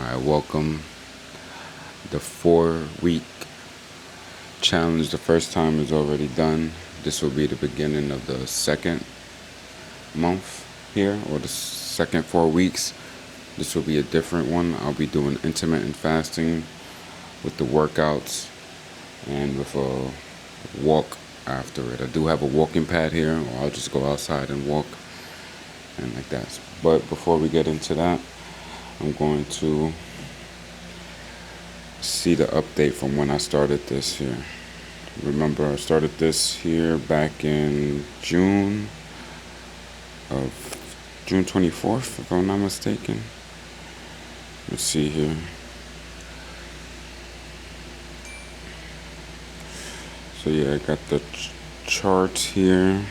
Alright, welcome. The 4-week challenge, the first time is already done. This will be the beginning of the second month here, or the second 4 weeks. This will be a different one. I'll be doing intermittent fasting with the workouts and with a walk after it. I do have a walking pad here, or I'll just go outside and walk and like that. But before we get into that, I'm going to see the update from when I started this here. Remember, I started this here back in June 24th, if I'm not mistaken. Let's see here. So yeah, I got the charts here.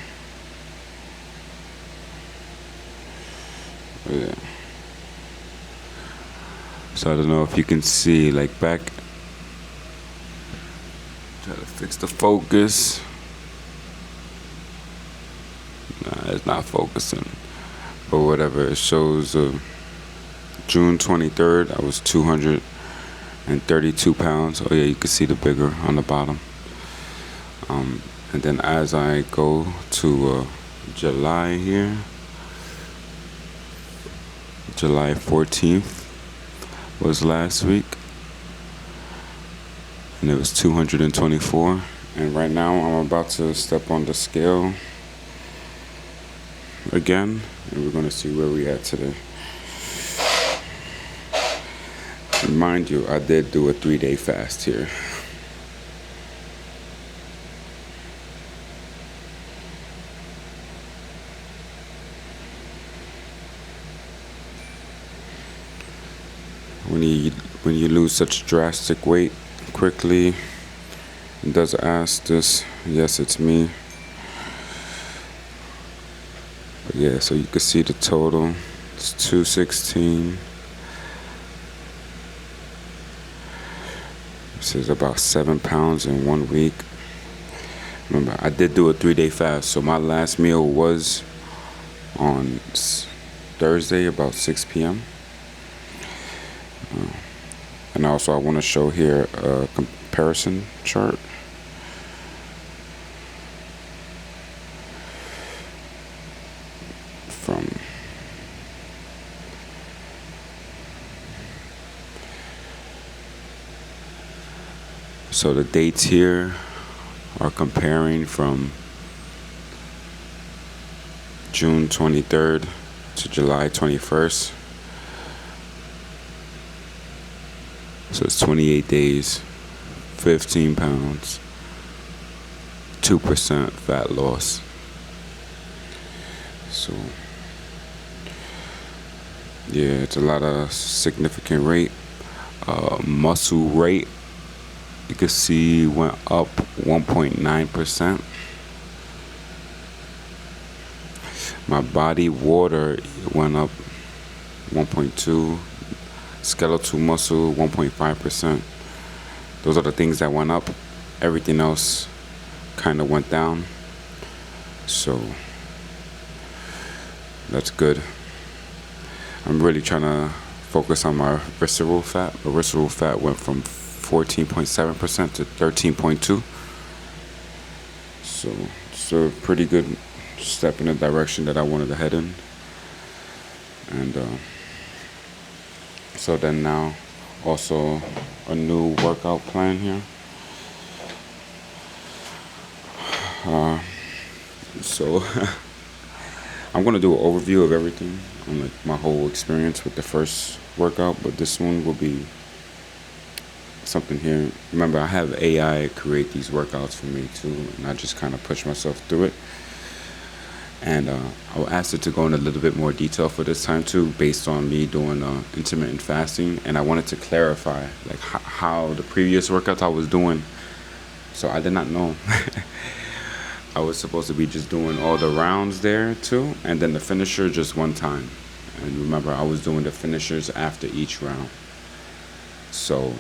Oh, yeah. So I don't know if you can see, like back, try to fix the focus. Nah, it's not focusing. But whatever, it shows June 23rd, I was 232 pounds. Oh yeah, you can see the bigger on the bottom. And then as I go to July here, July 14th was last week, and it was 224. And right now I'm about to step on the scale again, and we're going to see where we at today. Remind you, I did do a 3-day fast here. When you lose such drastic weight quickly, it does ask this. Yes, it's me. But yeah, so you can see the total. It's 216. This is about 7 pounds in 1 week. Remember, I did do a 3-day fast, so my last meal was on Thursday about 6 p.m. And also I want to show here a comparison chart. So the dates here are comparing from June 23rd to July 21st. So it's 28 days, 15 pounds, 2% fat loss. So yeah, it's a lot of significant rate. Muscle rate, you can see, went up 1.9%. My body water went up 1.2%. Skeletal muscle 1.5%. Those are the things that went up. Everything else kind of went down. So that's good. I'm really trying to focus on my visceral fat. The visceral fat went from 14.7% to 13.2%. So it's a pretty good step in the direction that I wanted to head in. And so then now also a new workout plan here. So I'm going to do an overview of everything, on like my whole experience with the first workout, but this one will be something here. Remember, I have AI create these workouts for me too, and I just kind of push myself through it. And I'll ask it to go in a little bit more detail for this time too, based on me doing intermittent fasting. And I wanted to clarify like how the previous workouts I was doing. So I did not know. I was supposed to be just doing all the rounds there too, and then the finisher just one time. And remember, I was doing the finishers after each round. So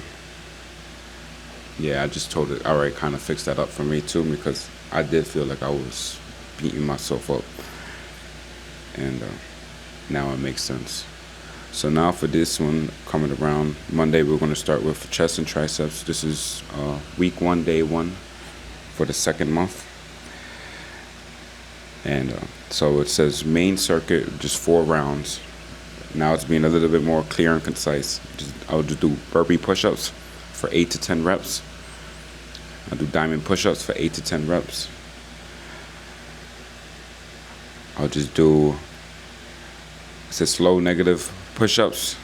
yeah, I just told it, all right, kind of fix that up for me too, because I did feel like I was beating myself up. And now it makes sense. So now for this one coming around Monday, we're going to start with chest and triceps. This is week 1, day 1 for the second month. And so it says main circuit, just 4 rounds. Now it's being a little bit more clear and concise. I'll just do burpee push-ups for 8 to 10 reps. I'll do diamond push-ups for 8 to 10 reps. I'll just do, it says slow negative push-ups,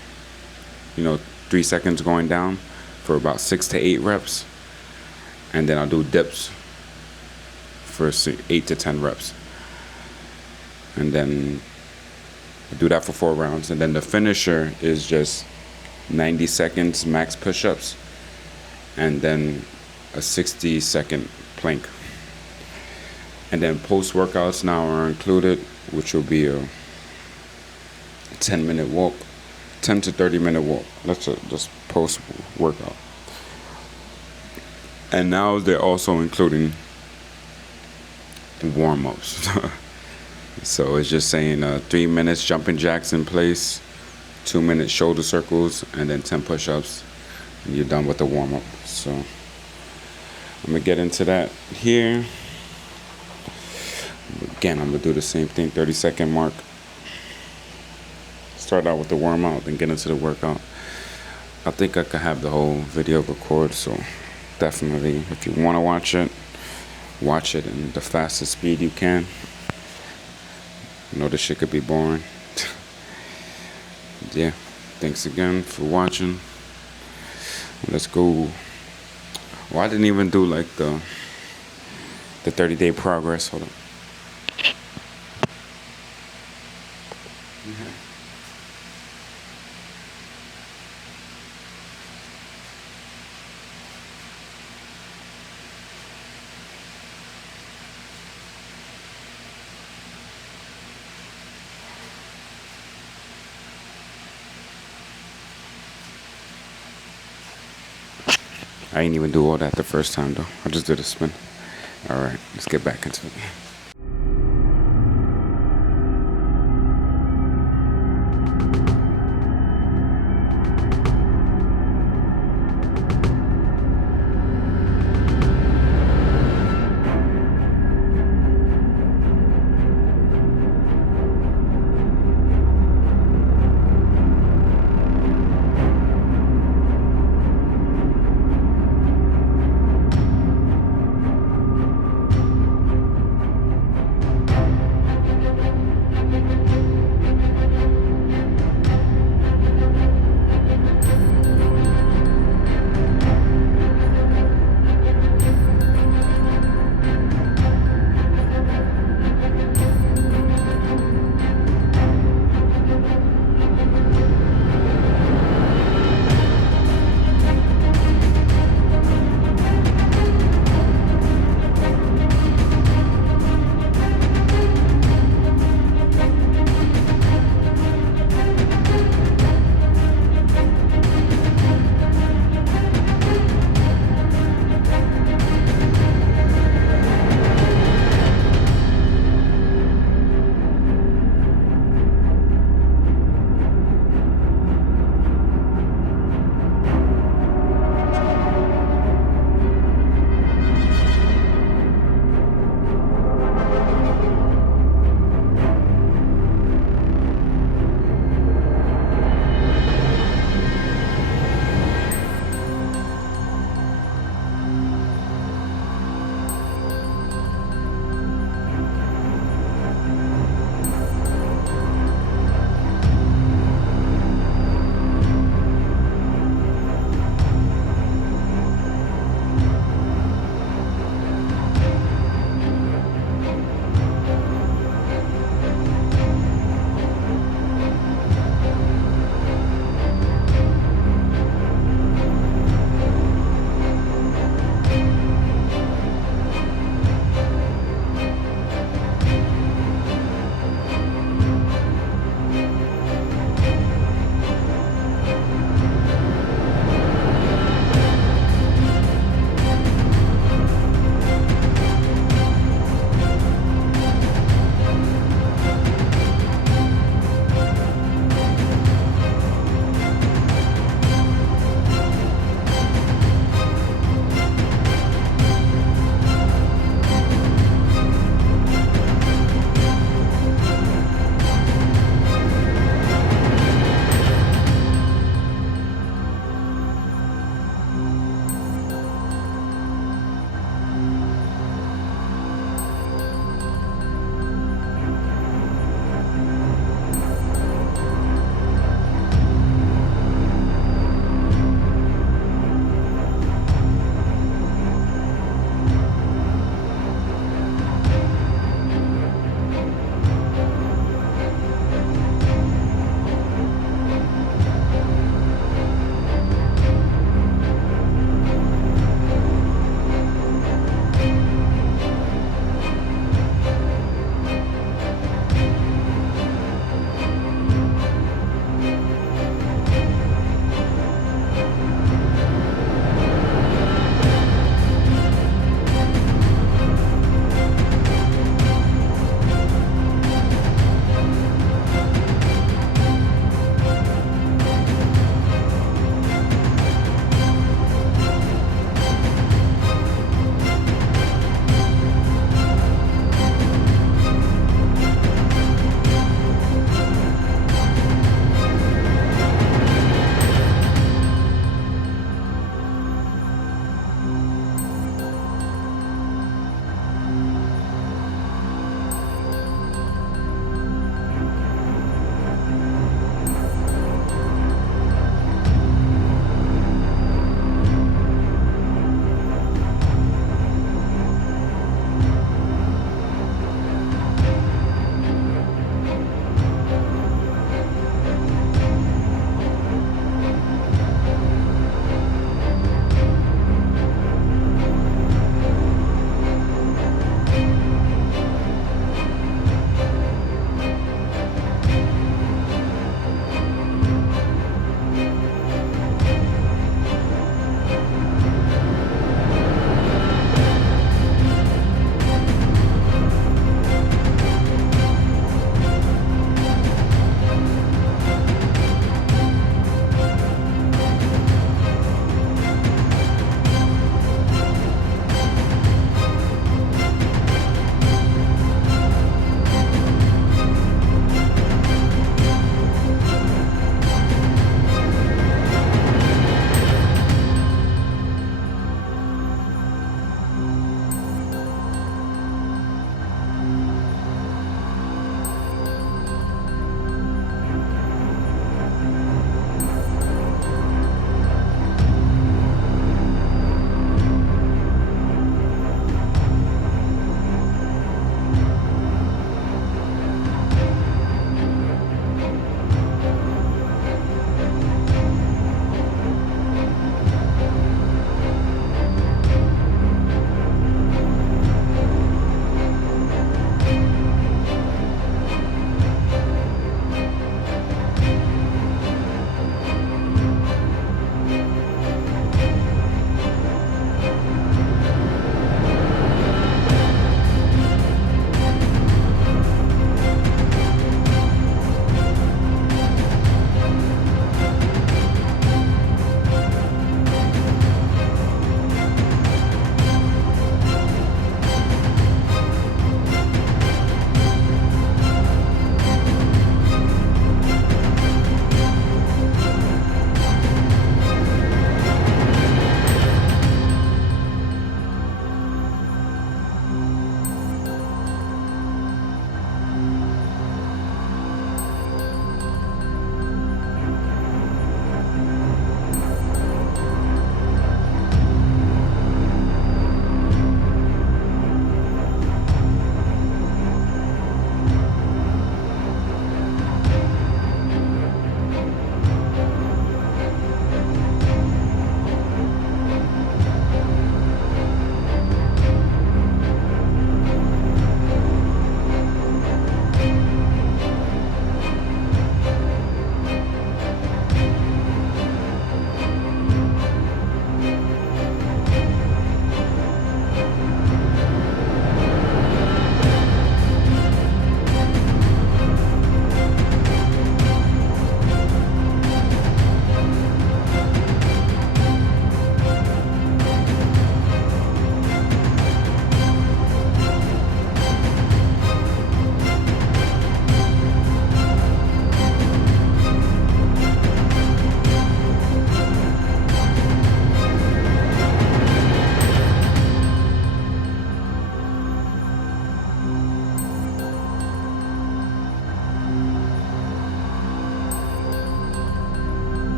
3 seconds going down for about 6 to 8 reps. And then I'll do dips for 8 to 10 reps. And then I do that for 4 rounds. And then the finisher is just 90 seconds max push-ups and then a 60-second plank. And then post-workouts now are included, which will be a 10-minute walk, 10 to 30-minute walk. That's just post-workout. And now they're also including warm-ups. So it's just saying 3 minutes jumping jacks in place, 2 minutes shoulder circles, and then 10 push-ups, and you're done with the warm-up. So I'm gonna get into that here. Again, I'm gonna do the same thing, 30-second mark. Start out with the warm-up, then get into the workout. I think I could have the whole video record, so definitely, if you want to watch it in the fastest speed you can. I know this shit could be boring. Yeah, thanks again for watching. Let's go. Well, I didn't even do like the 30-day progress. Hold on. I ain't even do all that the first time though. I just did a spin. Alright, let's get back into it.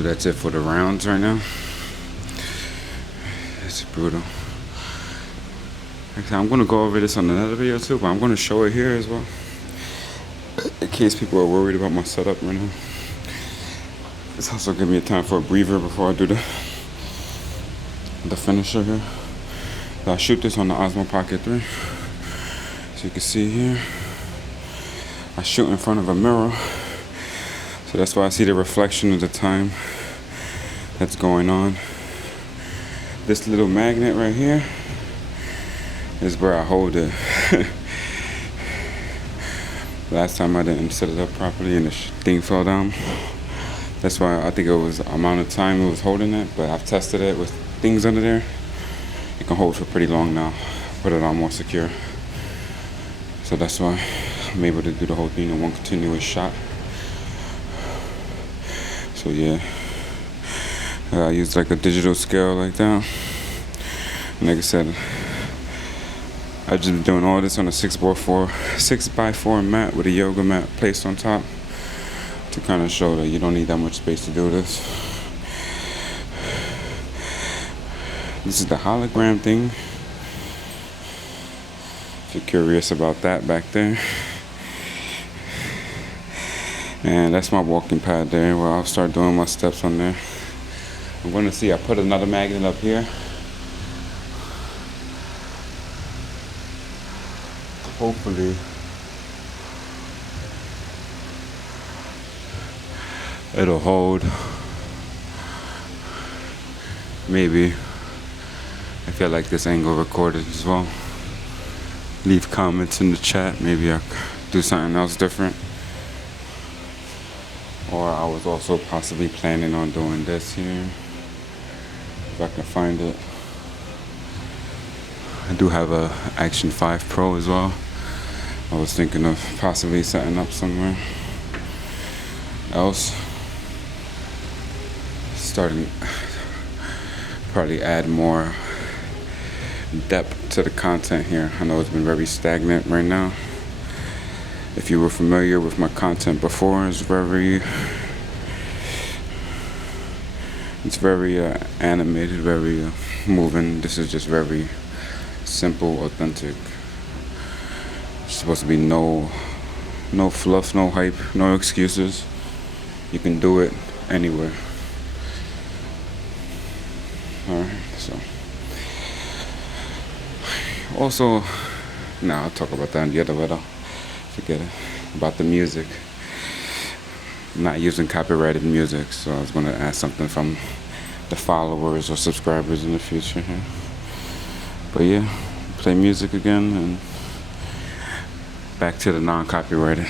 So that's it for the rounds right now. It's brutal. Actually, I'm going to go over this on another video too, but I'm going to show it here as well, in case people are worried about my setup right now. It's also giving me a time for a breather before I do the finisher here. I shoot this on the Osmo Pocket 3. So you can see here, I shoot in front of a mirror. So that's why I see the reflection of the time that's going on. This little magnet right here is where I hold it. Last time I didn't set it up properly and the thing fell down. That's why I think it was the amount of time it was holding it, but I've tested it with things under there. It can hold for pretty long now. Put it on more secure. So that's why I'm able to do the whole thing in one continuous shot. So yeah, I used like a digital scale like that. And like I said, I just been doing all this on a 6x4 mat with a yoga mat placed on top to kind of show that you don't need that much space to do this. This is the hologram thing. If you're curious about that back there. And that's my walking pad there where I'll start doing my steps on there. I'm going to see, I put another magnet up here. Hopefully it'll hold. Maybe if you like this angle recorded as well, leave comments in the chat. Maybe I could do something else different. Or I was also possibly planning on doing this here, if I can find it. I do have a Action 5 Pro as well. I was thinking of possibly setting up somewhere else. Probably add more depth to the content here. I know it's been very stagnant right now. If you were familiar with my content before, it's very animated, very moving. This is just very simple, authentic. It's supposed to be no fluff, no hype, no excuses. You can do it anywhere. Alright, so also, I'll talk about that in the other video. Forget it. About the music. I'm not using copyrighted music, so I was going to ask something from the followers or subscribers in the future here. But yeah, play music again and back to the non-copyrighted.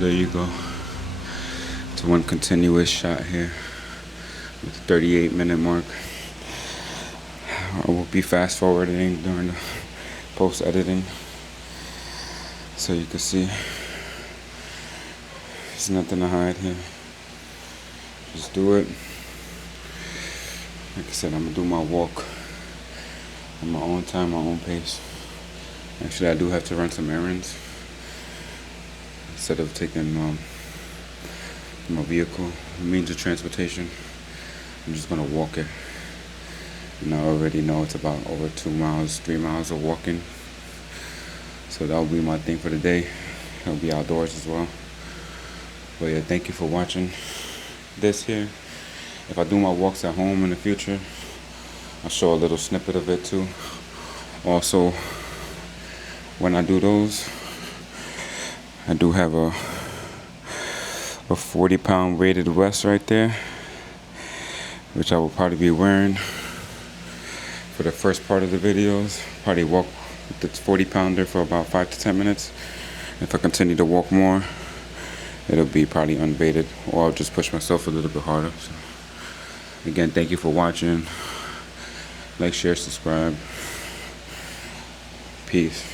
there you go. It's one continuous shot here with the 38-minute mark. I will be fast forwarding during the post editing, so you can see there's nothing to hide here. Just do it. Like I said, I'm gonna do my walk on my own time, my own pace. Actually, I do have to run some errands. Instead of taking my vehicle, means of transportation, I'm just gonna walk it. And I already know it's about over 2 miles, 3 miles of walking. So that'll be my thing for the day. I'll be outdoors as well. But yeah, thank you for watching this here. If I do my walks at home in the future, I'll show a little snippet of it too. Also, when I do those, I do have a 40-pound weighted vest right there, which I will probably be wearing for the first part of the videos. Probably walk with the 40-pounder for about 5 to 10 minutes. If I continue to walk more, it'll be probably unweighted, or I'll just push myself a little bit harder. So, again, thank you for watching. Like, share, subscribe. Peace.